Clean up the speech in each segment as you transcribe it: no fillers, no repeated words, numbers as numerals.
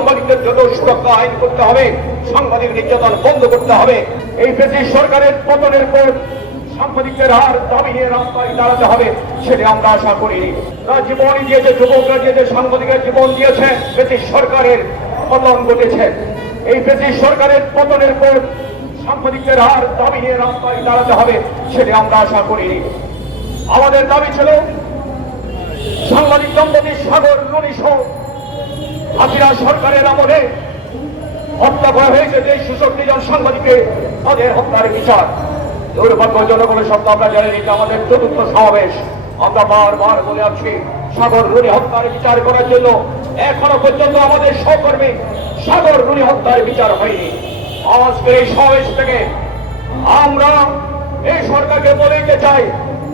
সাংবাদিকদের জন্য সুরক্ষা আইন করতে হবে, সাংবাদিক নির্যাতন বন্ধ করতে হবে। এই ব্রিটিশ সরকারের পতনের পর সাংবাদিকদের আর দাবি নিয়ে রাস্তায় দাঁড়াতে হবে, সেটা আমরা আশা করিনি। তারা জীবন দিয়েছে, যুবকরা দিয়েছে, সাংবাদিকের জীবন দিয়েছে, ব্রিটিশ সরকারের পতন ঘটেছে। এই ব্রিটিশ সরকারের পতনের পর সাংবাদিকদের আর দাবি নিয়ে রাস্তায় দাঁড়াতে হবে, সেটা আমরা আশা করিনি। আমাদের দাবি ছিল সাংবাদিক দম্পতি সাগর রুনি সহ হাসিনা সরকারের আমলে হত্যা করা হয়েছে যে ৬৬ জন সাংবাদিককে, তাদের হত্যার বিচার। দুর্ভাগ্য জনগণের শব্দ আমরা জানি, এটা আমাদের চতুর্থ সমাবেশ। আমরা বারবার বলে আসছি সাগর রুনি হত্যার বিচার করার জন্য এখনো পর্যন্ত আমাদের সহকর্মী সাগর রুনি হত্যার বিচার হয়নি। আজকের এই সমাবেশ থেকে আমরা এই সরকারকে বলে দিতে চাই,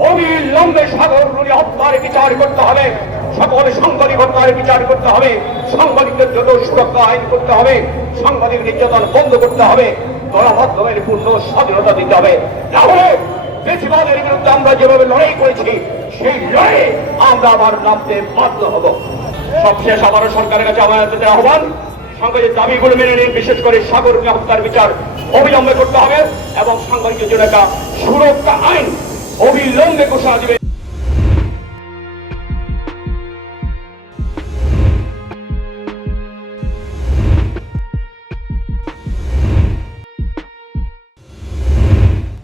অবিলম্বে সাগর রুনি হত্যার বিচার করতে হবে, সকল সাংবাদিক হত্যার বিচার করতে হবে, সাংবাদিকদের জন্য সুরক্ষা আইন করতে হবে, সাংবাদিক নির্যাতন বন্ধ করতে হবে, গণমাধ্যমের পূর্ণ স্বাধীনতা দিতে হবে। তাহলে বেশিরভাগের বিরুদ্ধে আমরা যেভাবে লড়াই করেছি সেই লড়াই আমরা আবার নামতে বাধ্য হব। সবশেষ আবারও সরকারের কাছে আমার আহ্বান, সাংবাদিক দাবিগুলো মেনে নিন, বিশেষ করে সাগর রুনি হত্যার বিচার অবিলম্বে করতে হবে এবং সাংবাদিকদের জন্য একটা সুরক্ষা আইন অবিলম্বে ঘোষণা দিবে।